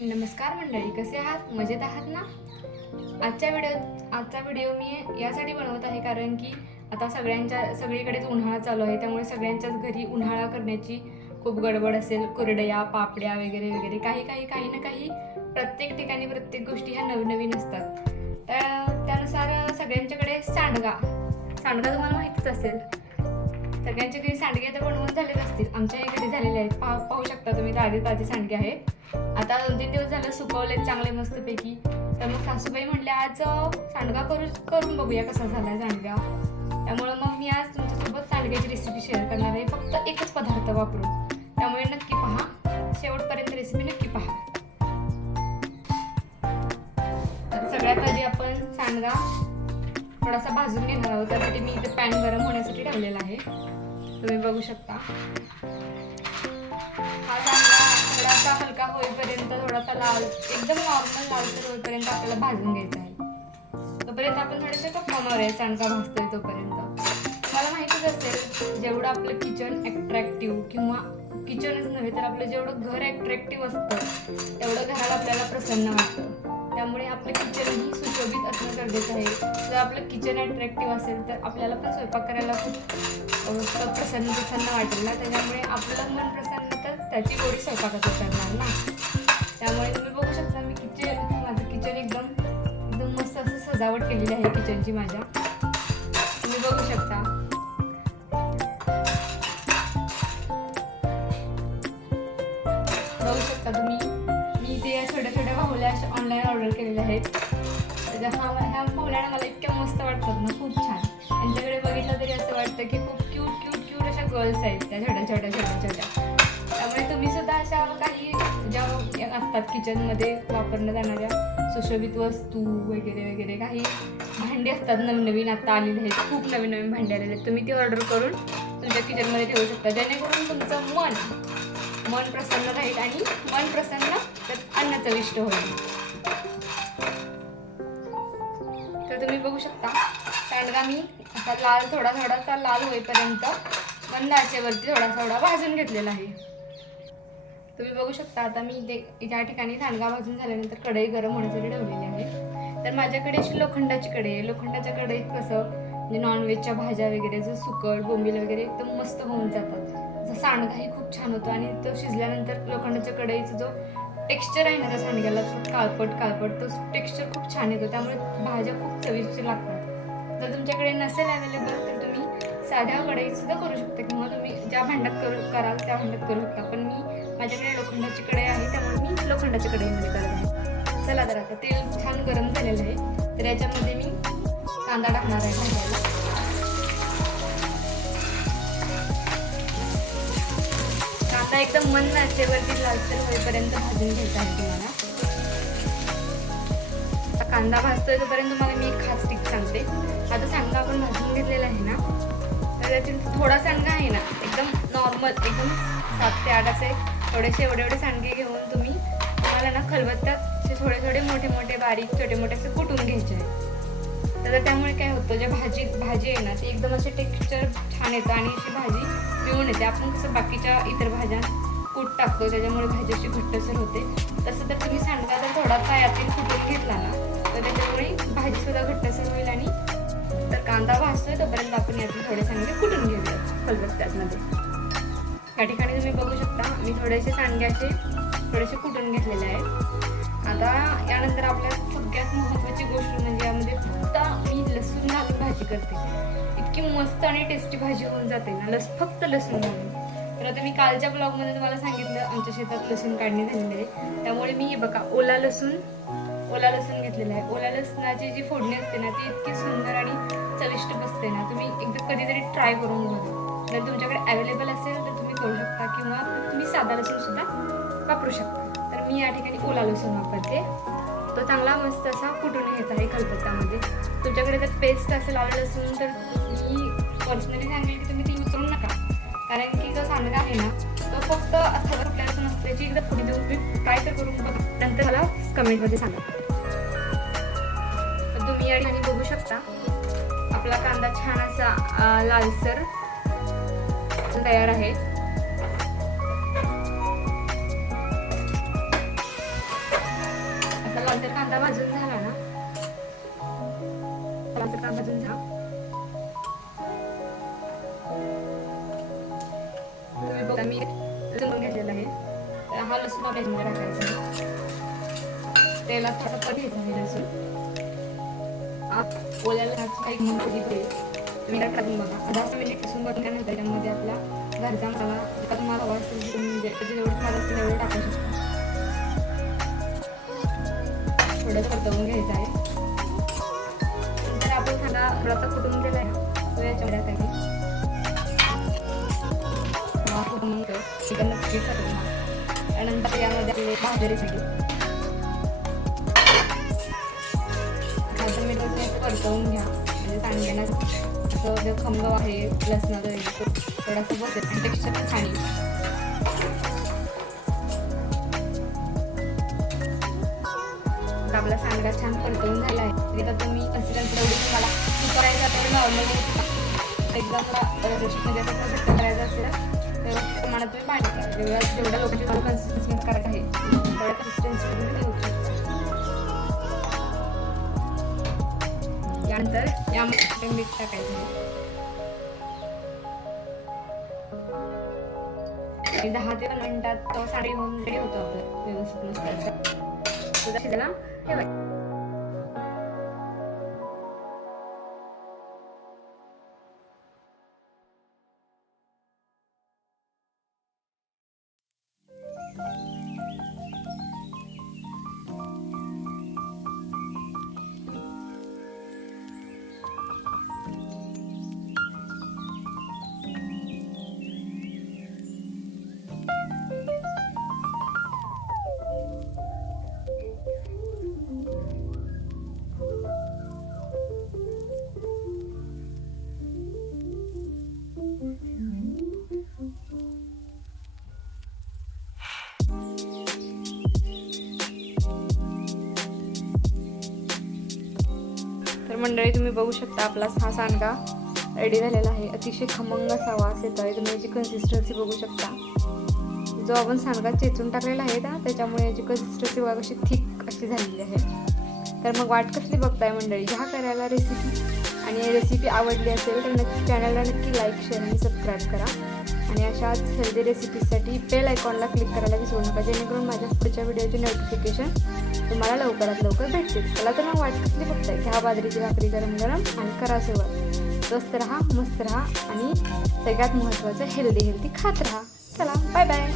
नमस्कार मंडळी कसे आहात? मजेत आहात ना? आजच्या व्हिडिओ आजचा व्हिडिओ मी यासाठी बनवत आहे कारण की आता सगळ्यांच्या सगळीकडेच उन्हाळा चालू आहे. त्यामुळे सगळ्यांच्याच घरी उन्हाळा करण्याची खूप गडबड असेल. कुरडया पापड्या वगैरे वगैरे काही काही काही ना काही प्रत्येक ठिकाणी प्रत्येक गोष्टी ह्या नवनवीन असतात. त्या त्यानुसार सगळ्यांच्याकडे सांडगा. सांडगा तुम्हाला माहितीच असेल. सगळ्यांच्या घरी सांडगे तर बनवून झालेच असतील. आमच्या घरी झालेले आहेत. पा पाहू शकता तुम्ही ताजे ताजे सांडगे आहेत. आता दोन तीन दिवस झालं सुकवलेत चांगले मस्तपैकी. तर मग सासूबाई म्हणले आज सांडगा करू करून बघूया कसा झाला सांडगा. त्यामुळं मग मी आज तुमच्यासोबत सांडग्याची रेसिपी शेअर करणार आहे. फक्त एकच पदार्थ वापरून. त्यामुळे नक्की पहा. शेवटपर्यंत रेसिपी नक्की पहा. सगळ्यात आधी आपण सांडगा थोडासा भाजून घेणार आहोत. त्यासाठी मी इथे पॅन गरम होण्यासाठी ठेवलेला आहे. तुम्ही बघू शकता. हा सांडगा थोडासा हलका होईपर्यंत थोडासा लाल एकदम नॉर्मल लालसर होईपर्यंत आपल्याला भाजून घ्यायचा आहे. तोपर्यंत आपण थोडेसे कपवणार आहे सांडगा भाजतोय तोपर्यंत. मला माहितीच असेल जेवढं आपलं किचन अट्रॅक्टिव्ह किंवा किचनच नव्हे तर आपलं जेवढं घर अट्रॅक्टिव्ह असतं तेवढं घराला आपल्याला प्रसन्न वाटतं. त्यामुळे आपलं किचनही सुशोभित असणं गरजेचं आहे. जर आपलं किचन अट्रॅक्टिव्ह असेल तर आपल्याला पण स्वयंपाक करायला खूप प्रसन्न प्रसन्न वाटेल ना? त्याच्यामुळे आपलं मन प्रसन्न तर त्याची गोडी स्वयंपाकात करणार ना? त्यामुळे तुम्ही बघू शकता मी किचन माझं किचन एकदम एकदम मस्त असं सजावट केलेली आहे किचनची माझ्या. ऑर्डर केलेल्या आहेत. त्याच्या हा ह्या बाहुल्या मला इतक्या मस्त वाटतात ना खूप छान. त्यांच्याकडे बघितलं तरी असं वाटतं की खूप क्यूट क्यूट क्यूट अशा गर्ल्स आहेत त्या छोट्या छोट्या छोट्या छोट्या. त्यामुळे तुम्ही सुद्धा अशा काही ज्या असतात किचनमध्ये वापरण्यात जाणाऱ्या सुशोभित वस्तू वगैरे वगैरे काही भांडी असतात नवनवीन आता आलेले आहेत खूप नवीन नवीन भांडी आलेले आहेत. तुम्ही ती ऑर्डर करून तुमच्या किचनमध्ये ठेवू शकता. जेणेकरून तुमचं मन मन प्रसन्न राहील आणि मन प्रसन्न तर अन्न चविष्ट होईल. तर तुम्ही बघू शकता. सांडगा मी असा लाल थोडा थोडासा लाल होईपर्यंत मंद आचेवरती थोडा थोडा भाजून घेतलेला आहे. तुम्ही बघू शकता आता मी ते ज्या ठिकाणी सांडगा भाजून झाल्यानंतर कढई गरम होण्यासाठी ठेवलेली आहे. तर माझ्याकडे अशी लोखंडाची कढई आहे. लोखंडाच्या कढईत कसं म्हणजे नॉनव्हेजच्या भाज्या वगैरे जसं सुकट बोंबील वगैरे एकदम मस्त होऊन जातात. जसं सांडगाही खूप छान होतो आणि तो शिजल्यानंतर लोखंडाच्या कढईचा जो टेक्स्चर आहे ना त्या सांडग्याला काळपट काळपट तो टेक्स्चर खूप छान येतो. त्यामुळे भाज्या खूप चविष्ट लागतात. जर तुमच्याकडे नसेल अवेलेबल तर तुम्ही साध्या कढईत सुद्धा करू शकता किंवा तुम्ही ज्या भांड्यात करू कराल त्या भांड्यात करू शकता. पण मी माझ्याकडे लोखंडाची कढई आहे त्यामुळे मी लोखंडाच्या कढईमध्ये करत. आहे चला तर आता तेल छान गरम झालेलं आहे. तर याच्यामध्ये मी कांदा टाकणार आहे भाजायला आता एकदम मन नाचेवरती लालसर होईपर्यंत भाजून घ्यायचा आहे तुम्हाला. आता कांदा भाजतोय तोपर्यंत तुम्हाला मी एक खास टिप सांगते. आता सांगा आपण भाजून घेतलेला आहे ना तर थोडा सांगा आहे ना एकदम नॉर्मल एकदम सात ते आठ असे थोडेसे एवढे एवढे सांडगे घेऊन तुम्ही तुम्हाला ना खलबत्त्यात थोडे थोडे मोठे मोठे बारीक छोटे मोठे असे कुटून घ्यायचे आहे तर त्यामुळे काय होतं जे भाजी भाजी आहे ना ती एकदम असे टेक्स्चर छान येतं आणि अशी भाजी पिळून येते. आपण कसं बाकीच्या इतर भाज्या कूट टाकतो त्याच्यामुळे भाजी अशी घट्टसर होते. तसं तर तुम्ही सांडगा जर थोडासा यातील कुटून घेतला ना तर त्याच्यामुळे भाजी सुद्धा घट्टसर होईल आणि तर कांदा भाजतोय तोपर्यंत आपण यातील थोडे म्हणजे सांडगे कुटून घेऊया. खलबत्त्यामध्ये या ठिकाणी तुम्ही बघू शकता मी थोडेसे सांडग्याचे थोडेसे कुटून घेतलेले आहेत. आता यानंतर आपल्या सगळ्यात महत्त्वाची गोष्ट म्हणजे यामध्ये करते. इतकी मस्त आणि टेस्टी भाजी होऊन जाते ना लस फक्त लसूण घालून. तर आता मी कालच्या ब्लॉगमध्ये तुम्हाला सांगितलं आमच्या शेतात लसूण काढणी झालेली. आहे त्यामुळे मी हे बघा ओला लसूण ओला लसूण घेतलेला आहे. ओला लसणाची जी फोडणी असते ना ती इतकी सुंदर आणि चविष्ट बसते ना. तुम्ही एकदा कधीतरी ट्राय करून बघा. जर तुमच्याकडे अवेलेबल असेल तर तुम्ही करू शकता किंवा तुम्ही साधा लसूण सुद्धा वापरू शकता. तर मी या ठिकाणी ओला लसूण वापरते. तो चांगला मस्त असा कुठून घेत आहे कलकत्तामध्ये. तुमच्याकडे जर पेस्ट असेल लावलेलं असून तर मी पर्सनली सांगेल की तुम्ही ती विसरू नका. कारण की जो सांडगा आहे ना तो फक्त अथवा कुठल्या लसूण असतो त्याची एकदा फोडी देऊन तुम्ही ट्राय तर करून बघा. नंतर मला कमेंटमध्ये सांगा. तुम्ही या ठिकाणी बघू शकता. आपला कांदा छान असा लालसर तयार आहे. कांदा भाजून झाला ना. कांदा भाजून झाला. तुम्ही बघा मी लसूण घेतलेला आहे. तर हा लसूण आपल्या टाकायचा आहे. थोडा घ्यायचा आहे लसूण. आप- ओल्या काही म्हणून कधी तुम्ही टाकून बघा. दहा मिनिट लसूण बघून त्यानंतर त्याच्यामध्ये आपला घरचा मसाला तुम्हाला हवा असेल तुम्ही म्हणजे जेवढं तुम्हाला टाकू शकता. थोडं परतवून घ्यायचं आहे. नंतर आपण कांदा थोडासा फुटून गेला आहे ना तो याच्यामध्ये टाकायचा हा चिकन नक्की टाकून त्यानंतर यामध्ये आपले भाजरीसाठी. आता मी थोडंसं परतवून घ्या. म्हणजे सांगण्याला असं जे खमगाव आहे लसणाचं वगैरे तो थोडासा बसेल आणि टेक्स्चर छान येईल. आपला सांडगा छान परतवून झाला आहे. तरी आता तुम्ही असल्यानंतर एवढी तुम्हाला करायचं असेल नॉर्मल एकदा एकदम रेसिपीमध्ये असं घट्ट करायचं असेल तर प्रमाणात तुम्ही पाणी करा जेवढ्या जेवढ्या लोकांची तुम्हाला कन्सिस्टन्सी करत आहे तेवढ्या कन्सिस्टन्सी तुम्ही घेऊ शकता. त्यानंतर यामध्ये मीठ टाकायचं. आहे दहा ते पंधरा मिनिटात तो साडी होऊन रेडी होतो आपलं. व्यवस्थित मस्त. şekilde çizelim. Evet. मंडळी तुम्ही बघू शकता आपला हा सांडगा रेडी झालेला आहे. अतिशय खमंग असा वास येतो आहे तुम्ही याची कन्सिस्टन्सी बघू शकता. जो आपण सांडगा चेचून टाकलेला आहे ना त्याच्यामुळे याची कन्सिस्टन्सी बघा कशी थिक अशी झालेली आहे. तर मग वाट कसली बघताय मंडळी? ह्या करायला रेसिपी आणि रेसिपी आवडली असेल तर नक्की चॅनलला नक्की लाईक शेअर आणि सबस्क्राईब करा. आणि अशाच हेल्दी रेसिपीजसाठी बेल आयकॉनला क्लिक करायला विसरू नका जेणेकरून माझ्या पुढच्या व्हिडिओचे नोटिफिकेशन तुम्हाला लवकरात लवकर भेटतील. चला तर मग वाट कसली बघताय? घ्या बाजरीची भाकरी गरम गरम आणि करा सुरुवात. स्वस्त राहा मस्त राहा आणि सगळ्यात महत्त्वाचं हेल्दी हेल्दी खात राहा. चला बाय बाय